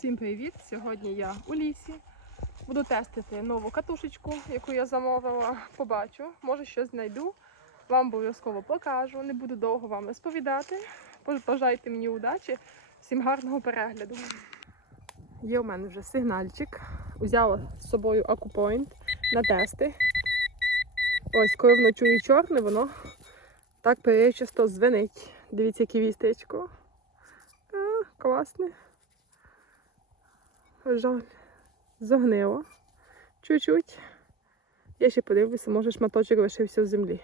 Всім привіт! Сьогодні я у лісі. Буду тестити нову катушечку, яку я замовила. Побачу, може щось знайду. Вам обов'язково покажу. Не буду довго вам розповідати. Бажайте мені удачі. Всім гарного перегляду. Є у мене вже сигнальчик. Взяла з собою акупойнт на тести. Ось, коли воно чує чорне, воно так перечисто звенить. Дивіться, яке вістечко. Класне. Жаль, загнило. Чуть-чуть. Я ще подивлюся, може шматочок лишився в землі.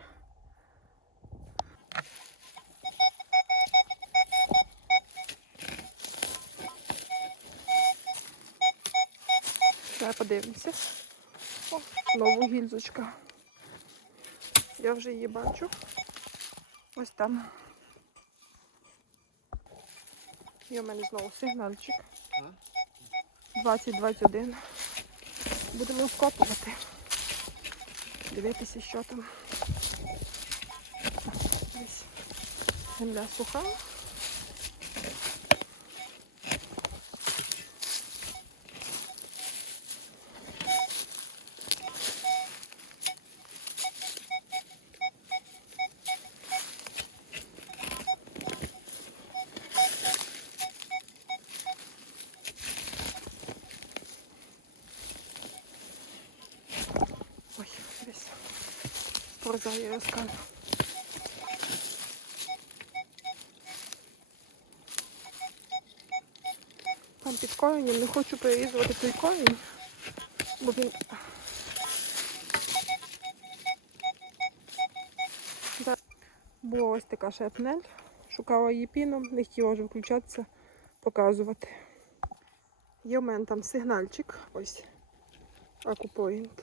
Давай подивимося. О, знову гільзочка. Я вже її бачу. Ось там. І у мене знову сигнальчик. 20-21. Будемо розкопувати. Дивитися, що там. Десь земля суха. Ой, десь порзає розказ. Там під коїнем не хочу перерізувати той коїн, бо він. Була ось така шепнель. Шукала її піном, не хотіла вже включатися, показувати. Є в мене там сигнальчик. Ось. Акупоінт.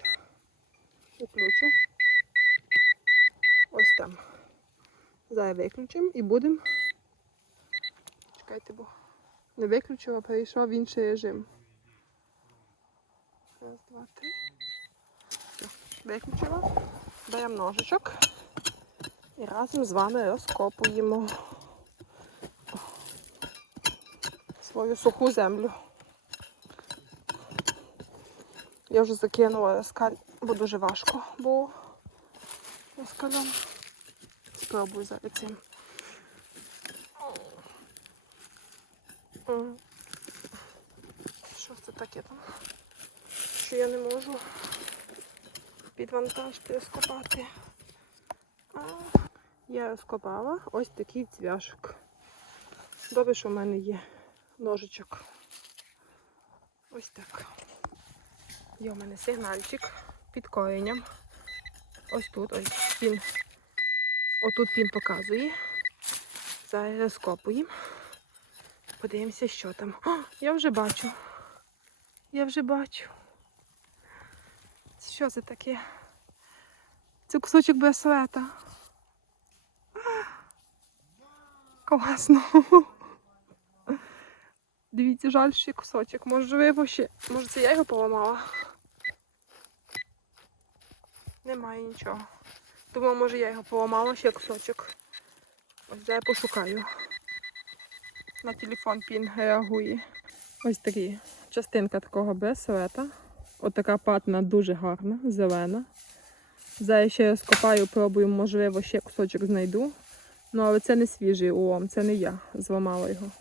Виключу. Ось там. Зараз виключимо і будемо. Чекайте, бо не виключила, перейшла в інший режим. Раз, два, три. Все, Виключила. Беремо ножичок і разом з вами розкопуємо свою суху землю. Я вже закинула розкаль, бо дуже важко було розкалем. Спробую зараз цим. Що це таке там? Що я не можу під вантаж розкопати. А, Я розкопала ось такий цвяшок. Добре, що в мене є ножичок. Ось так. Є у мене сигнальчик під коренням. Ось тут, ось він. Отут він показує. Зараз розкопуємо. Подивимося, що там. О, я вже бачу. Я вже бачу. Що це таке? Це кусочок браслета. Класно. Дивіться, жаль, ще кусочок. Можливо, ще. Може це я його поламала? Немає нічого. Думаю, може я його поламала ще кусочок. Ось я пошукаю. На телефон пін реагує. Ось такі частинка такого браслета. Ось така патна дуже гарна, зелена. Зараз ще розкопаю, пробую, можливо, ще кусочок знайду. Ну, але це не свіжий улом, це не я зламала його.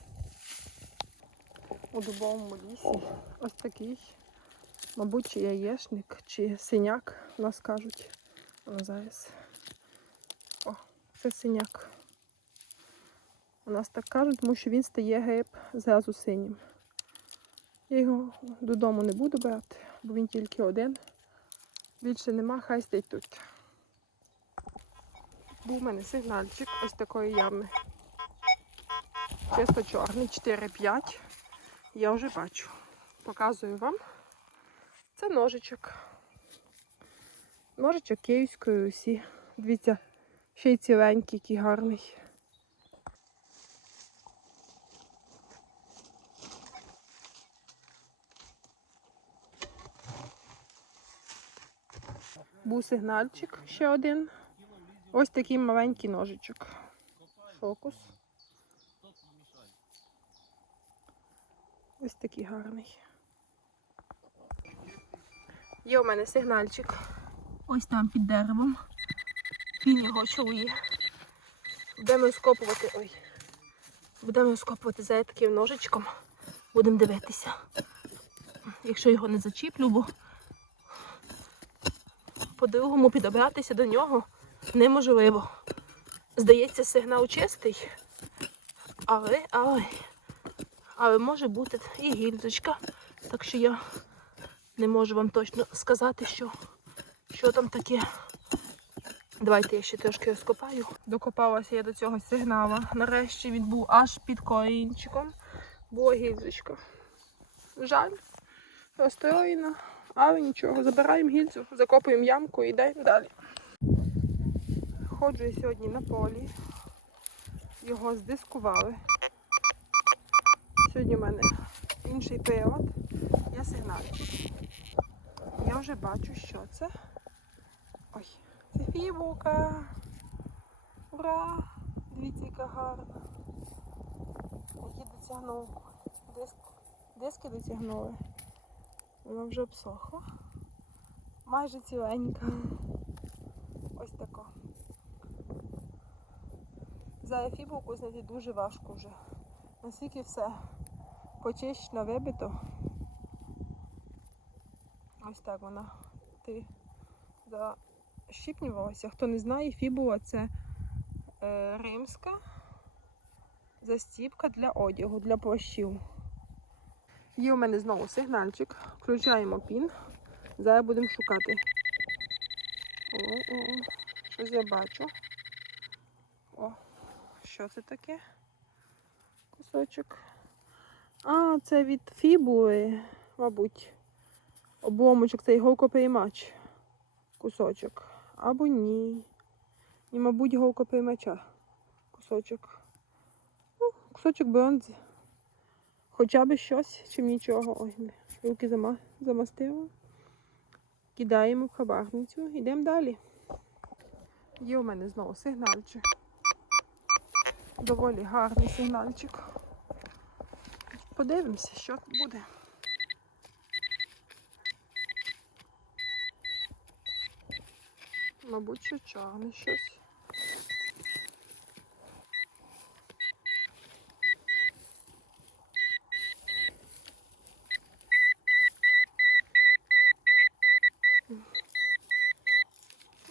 У дубовому лісі ось такий, мабуть, чи яєшник, чи синяк, нас кажуть. Зараз. Це синяк. У нас так кажуть, тому що він стає гриб зразу синім. Я його додому не буду брати, бо він тільки один. Більше нема, хай стоїть тут. Був у мене сигнальчик ось такої ями. Чисто чорний, 4-5. Я вже бачу. Показую вам. Це ножичок. Ножичок Київської Русі. Дивіться, ще й ціленький, який гарний. Був сигнальчик ще один. Ось такий маленький ножичок. Фокус. Ось такий гарний. Є у мене сигнальчик. Ось там під деревом. Він його чує. Будемо скопувати. Ой. Будемо скопувати за таким ножичком. Будемо дивитися. Якщо його не зачіплю, бо по-другому підобратися до нього неможливо. Здається, сигнал чистий, але, але, але може бути і гільзочка. Так що я не можу вам точно сказати, що, що там таке. Давайте я ще трошки розкопаю. Докопалася я до цього сигнала. Нарешті він був аж під корінчиком. Була гільзочка. Жаль, розстроєна, але нічого. Забираємо гільзу, закопуємо ямку і йдемо далі. Ходжу я сьогодні на полі. Його здискували. Сьогодні в мене інший прилад. Я сигналю. Я вже бачу, що це. Ой, фібулка. Ура! Дивіться, яка гарна. Її дотягнув. Диск. Диски дотягнули. Вона вже обсохла. Майже ціленька. Ось така. За фібулку знайти дуже важко вже. Наскільки все почищено, вибито. Ось так вона ти защіпнювалася. Хто не знає, фібула це е, римська застіпка для одягу, для плащів. Є у мене знову сигнальчик. Включаємо пін. Зараз будемо шукати. О, о. Щось я бачу. О, що це таке? Кусочок. А, це від фібули, мабуть. Обломочок, це іголкоприймач. Кусочок. Або ні. І, мабуть, іголкоприймача. Кусочок. Ну, кусочок бронзи. Хоча б щось, чим нічого. Ой, руки зама... замастила. Кидаємо в хабарницю. Йдемо далі. Є у мене знову сигнальчик. Доволі гарний сигнальчик. Подивимося, що буде. Мабуть, що чорне щось.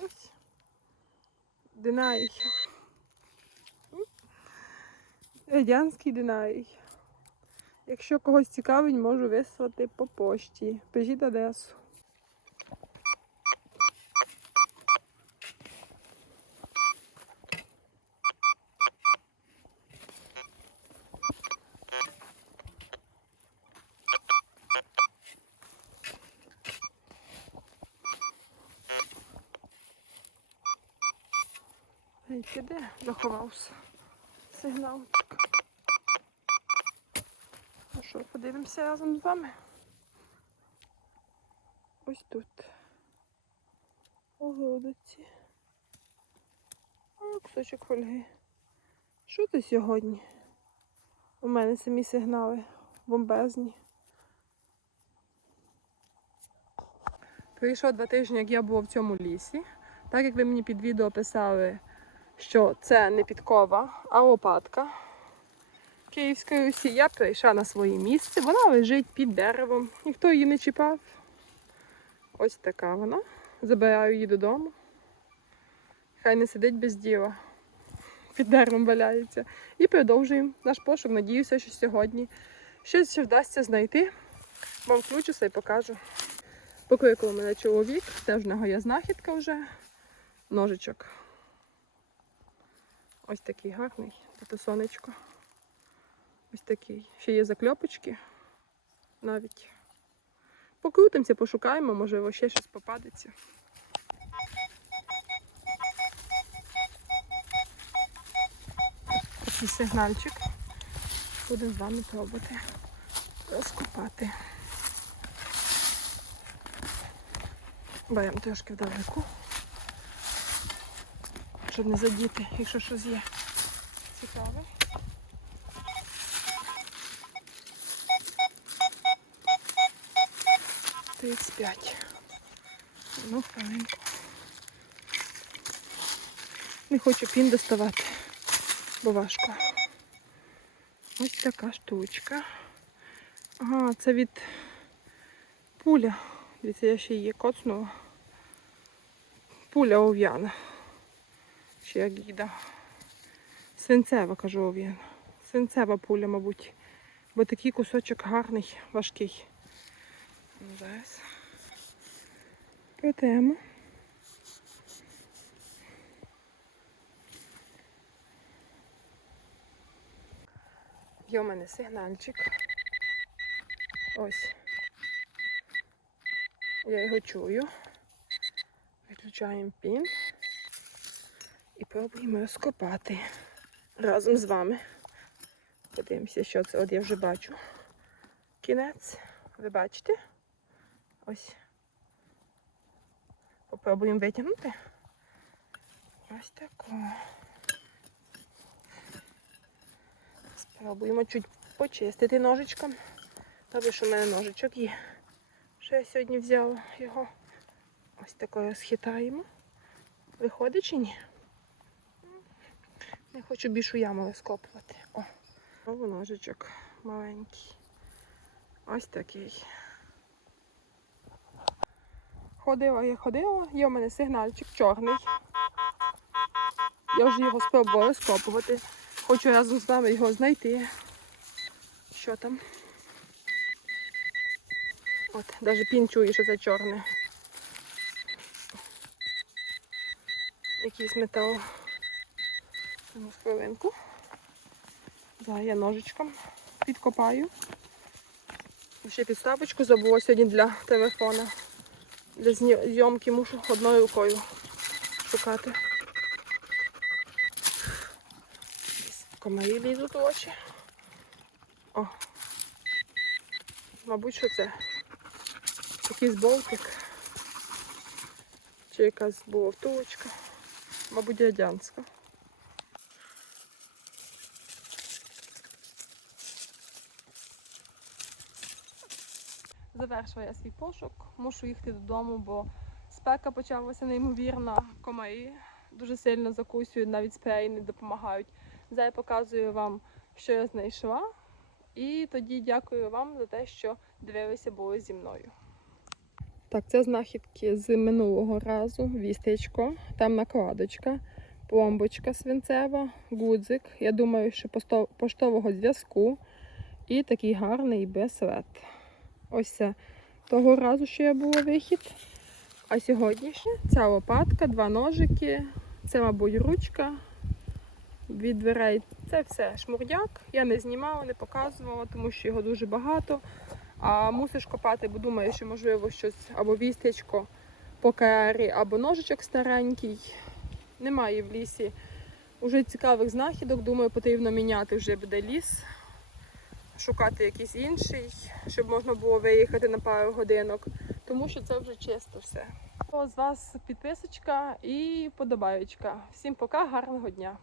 Ось. Динарій. Радянський динарій. Якщо когось цікавить, можу вислати по пошті. Пишіть адресу. Гейки, де заховався сигналчик? Ну що, подивимося разом з вами. Ось тут. У голодиці. О, кусочок фольги. Що це сьогодні? У мене самі сигнали бомбезні. Прийшло два тижні, як я була в цьому лісі. Так як ви мені під відео писали, що це не підкова, а лопатка Київської Русі, я прийшла на своє місце. Вона лежить під деревом. Ніхто її не чіпав. Ось така вона. Забираю її додому. Хай не сидить без діла. Під деревом валяється. І продовжуємо наш пошук. Надіюся, що сьогодні щось ще вдасться знайти. Вам включуся і покажу. Покликав мене чоловік, теж в нього є знахідка вже. Ножичок. Ось такий гарний, тут сонечко. Ось такий. Ще є закльопочки навіть. Покрутимося, пошукаємо, можливо, ще щось попадеться. Такий сигнальчик. Будемо з вами пробувати розкопати. Беремо трошки вдалеку, щоб не задіти, якщо щось є цікаве. 35. Ну, файненько. Не хочу пін доставати, бо важко. Ось така штучка. Ага, це від пуля. Дивіться, я ще її коцнула. Пуля ов'яна. Чи як її дав. Свинцева, кажу ов'яна. Свинцева пуля, мабуть. Бо такий кусочок гарний, важкий. Зараз. Протремо. Є у мене сигнальчик. Ось. Я його чую. Виключаємо пін і пробуємо розкопати разом з вами. Подивимося, що це. От я вже бачу. Кінець. Ви бачите? Ось. Попробуємо витягнути. Ось тако. Спробуємо чуть почистити ножичком. Добре, що в мене ножичок є. Що я сьогодні взяла його. Ось тако розхитаємо. Виходить чи ні? Не хочу більшу яму розкопувати. О, ножичок маленький. Ось такий. Ходила я ходила, є у мене сигнальчик чорний. Я вже його спробувала розкопувати. Хочу разом з вами його знайти. Що там? От, навіть пін чує, що це чорне. Якийсь метал. Ну, хвилинку. Зараз я ножичком підкопаю. Ще підставочку забула сьогодні для телефона. Для зйомки мушу одною рукою шукати. Комарі лізуть в очі. О. Мабуть, що це якийсь болтик. Чи якась була втулочка. Мабуть, радянська. Завершила я свій пошук, мушу їхати додому, бо спека почалася неймовірна. Комарі дуже сильно закусюють, навіть спреї не допомагають. Зараз я показую вам, що я знайшла. І тоді дякую вам за те, що дивилися були зі мною. Так, це знахідки з минулого разу. Вістечко, там накладочка, пломбочка свинцева, гудзик. Я думаю, що поштового зв'язку. І такий гарний браслет. Ось це того разу, що я була вихід. А сьогоднішня ця лопатка, два ножики, це, мабуть, ручка від дверей. Це все шмурдяк. Я не знімала, не показувала, тому що його дуже багато. А мусиш копати, бо думаю, що можливо щось або вістечко по карі, або ножичок старенький. Немає в лісі уже цікавих знахідок. Думаю, потрібно міняти вже буде ліс, шукати якийсь інший, щоб можна було виїхати на пару годинок, тому що це вже чисто все. З вас підписочка і подобаєчка. Всім пока, гарного дня!